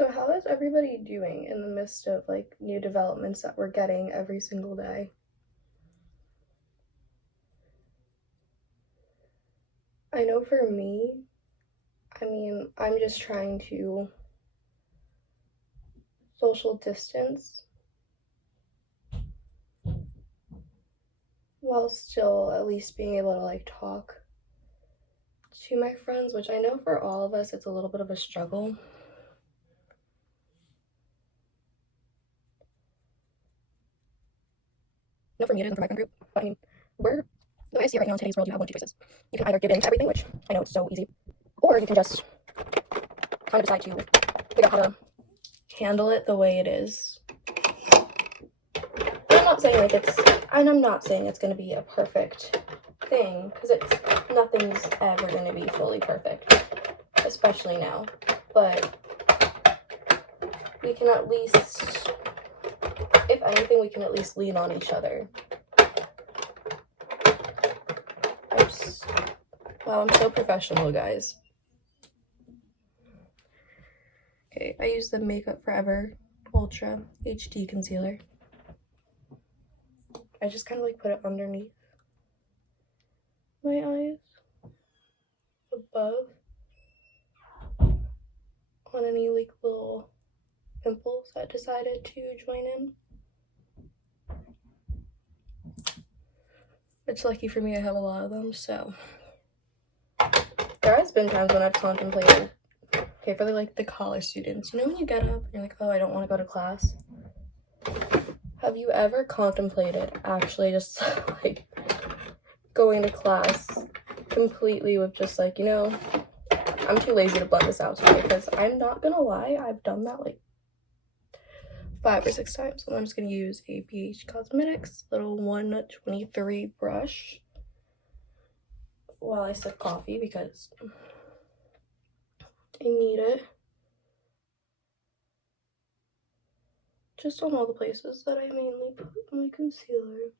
So how is everybody doing in the midst of like new developments that we're getting every single day? I know for me, I'm just trying to social distance while still at least being able to like talk to my friends, which I know for all of us it's a little bit of a struggle. No, for me it isn't for my friend group, but we're the way I see it right now in today's world, you have one of two choices. You can either give in to everything, which I know it's so easy, or you can just kind of decide to figure out how to handle it the way it is. And I'm not saying it's going to be a perfect thing, because nothing's ever going to be fully perfect, especially now. But we can at least, if anything, we can at least lean on each other. Wow, I'm so professional, guys. Okay, I use the Makeup Forever Ultra HD Concealer. I just kind of like put it underneath my eyes, above, on any like little pimples that decided to join in. It's lucky for me I have a lot of them, so. There has been times when I've contemplated, okay, for like the college students, you know when you get up and you're like, oh, I don't want to go to class? Have you ever contemplated actually just like going to class completely with just like, you know, I'm too lazy to blend this out today, because I'm not gonna lie, I've done that like 5 or 6 times. And I'm just gonna use a BH Cosmetics little 123 brush while I sip coffee, because I need it. Just on all the places that I mainly put my concealer.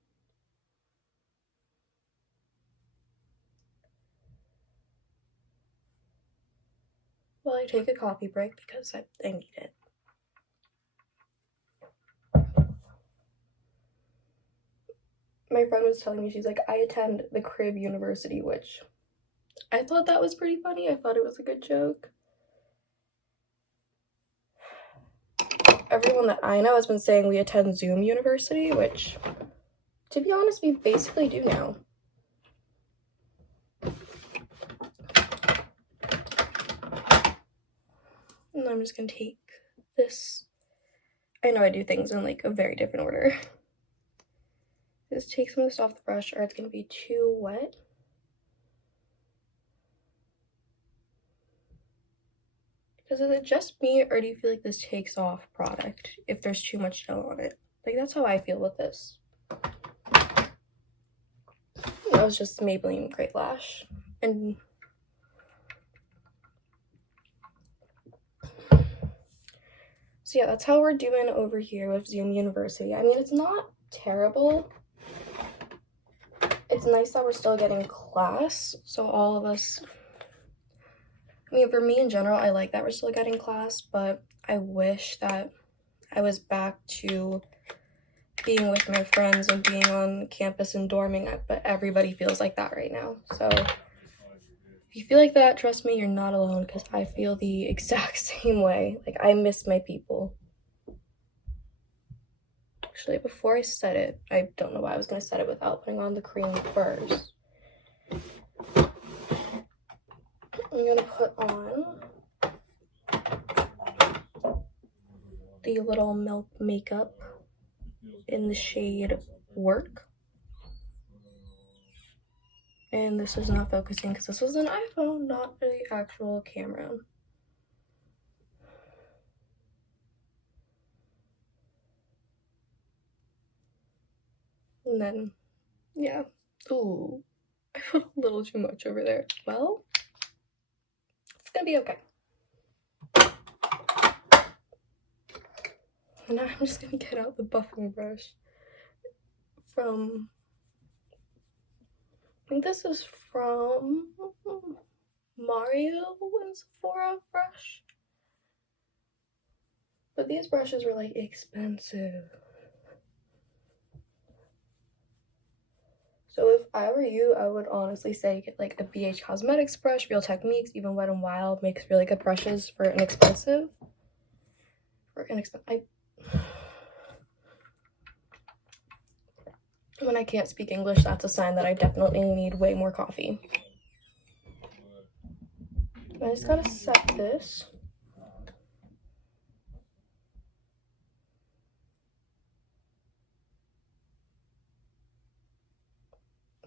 While I take a coffee break, because I need it. My friend was telling me, she's like, I attend the Crib University, which I thought that was pretty funny. I thought it was a good joke. Everyone that I know has been saying we attend Zoom University, which, to be honest, we basically do now. And I'm just gonna take this. I know I do things in like a very different order. Just take some of this off the brush, or it's gonna be too wet. Because is it just me, or do you feel like this takes off product if there's too much gel on it? Like, that's how I feel with this. That was just Maybelline Great Lash. And so yeah, that's how we're doing over here with Zoom University. I mean, it's not terrible. It's nice that we're still getting class. So all of us, I mean, for me in general, I like that we're still getting class, but I wish that I was back to being with my friends and being on campus and dorming, but everybody feels like that right now. So if you feel like that, trust me, you're not alone, because I feel the exact same way. Like, I miss my people. Actually, before I set it, I don't know why I was going to set it without putting on the cream first. I'm going to put on the Little Milk Makeup in the shade Work. And this is not focusing because this is an iPhone, not the actual camera. And then, yeah. Ooh, I put a little too much over there. Well, it's gonna be okay. And now I'm just gonna get out the buffing brush from, I think this is from Mario and Sephora brush. But these brushes were like expensive. So if I were you, I would honestly say get like a BH Cosmetics brush. Real Techniques, even Wet n Wild makes really good brushes for inexpensive. When I can't speak English, that's a sign that I definitely need way more coffee. I just gotta set this.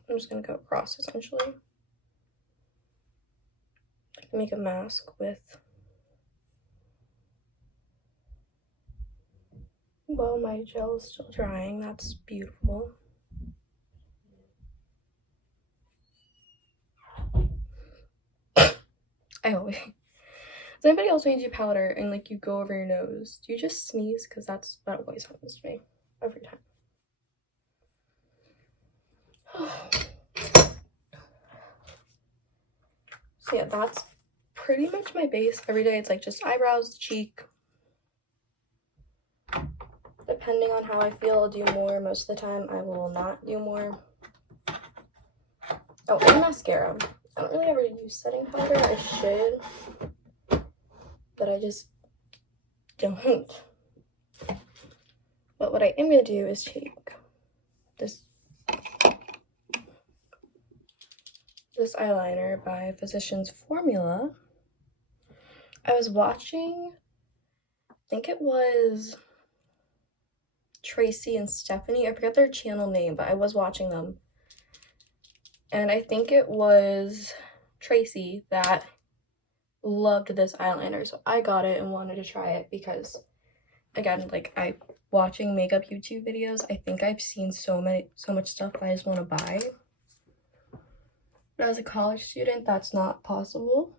I'm just gonna go across essentially. Make a mask with, well, my gel is still drying. That's beautiful. I always. Does anybody else when you do powder and like you go over your nose, do you just sneeze? Because that always happens to me every time. So yeah, that's pretty much my base. Every day it's like just eyebrows, cheek. Depending on how I feel, I'll do more. Most of the time I will not do more. Oh, and mascara. I don't really ever use setting powder. I should, but I just don't. But what I am going to do is take this eyeliner by Physicians Formula. I was watching, I think it was Tracy and Stephanie. I forget their channel name, but I was watching them. And I think it was Tracy that loved this eyeliner. So I got it and wanted to try it because, again, like watching makeup YouTube videos, I think I've seen so much stuff I just want to buy. But as a college student, that's not possible.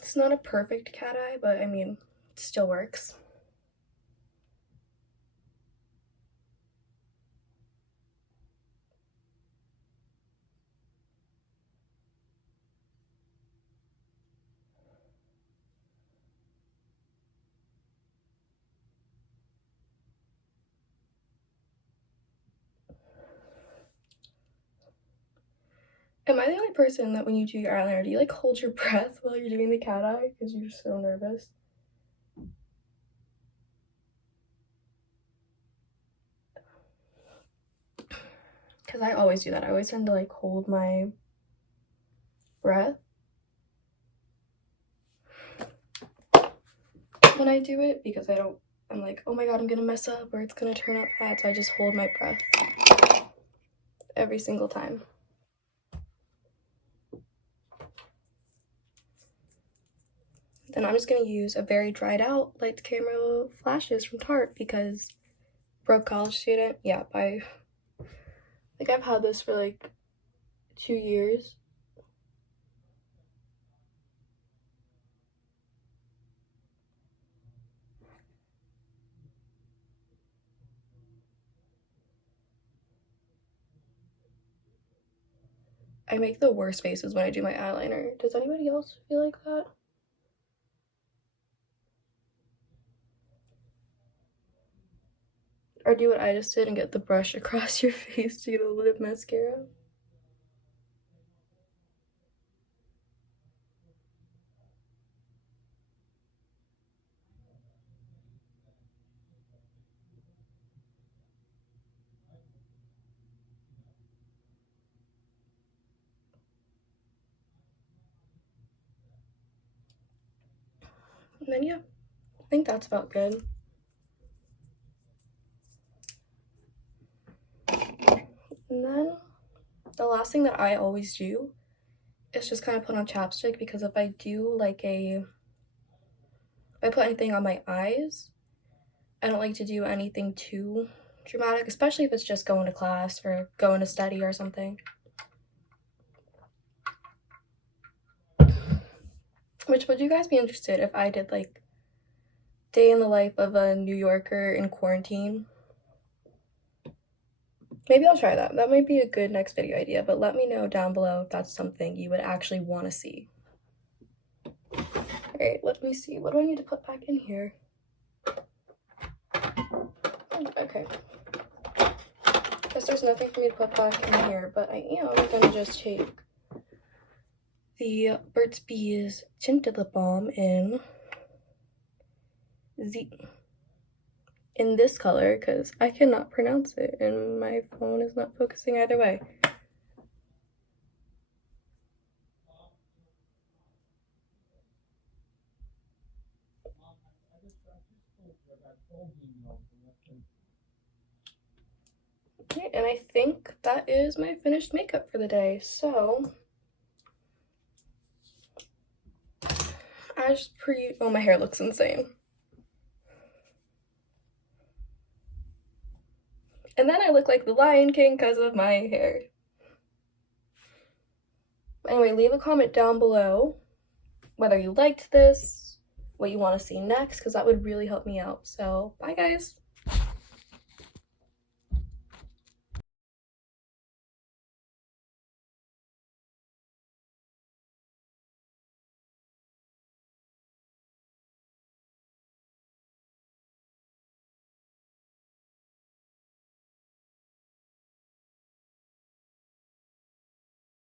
It's not a perfect cat eye, but I mean, it still works. Am I the only person that when you do your eyeliner, do you like hold your breath while you're doing the cat eye because you're so nervous? Because I always do that. I always tend to like hold my breath when I do it because I'm like, oh my god, I'm gonna mess up or it's gonna turn out bad. So I just hold my breath every single time. Then I'm just gonna use a very dried out lights camera flashes from Tarte because broke college student. Yeah, I think I've had this for like 2 years. I make the worst faces when I do my eyeliner. Does anybody else feel like that? Or do what I just did and get the brush across your face to get a little bit of mascara? And then yeah, I think that's about good. And then the last thing that I always do it's just kind of put on chapstick, because if I do like if I put anything on my eyes, I don't like to do anything too dramatic, especially if it's just going to class or going to study or something. Which, would you guys be interested if I did like day in the life of a New Yorker in quarantine? Maybe I'll try that. That might be a good next video idea, but let me know down below if that's something you would actually want to see. Alright, let me see. What do I need to put back in here? Okay. Guess there's nothing for me to put back in here, but I am gonna just take the Burt's Bees tinted lip balm in this color, because I cannot pronounce it and my phone is not focusing either way. Okay, and I think that is my finished makeup for the day. So I just oh, my hair looks insane. And then I look like the Lion King because of my hair. Anyway, leave a comment down below whether you liked this, what you want to see next, because that would really help me out. So, bye guys!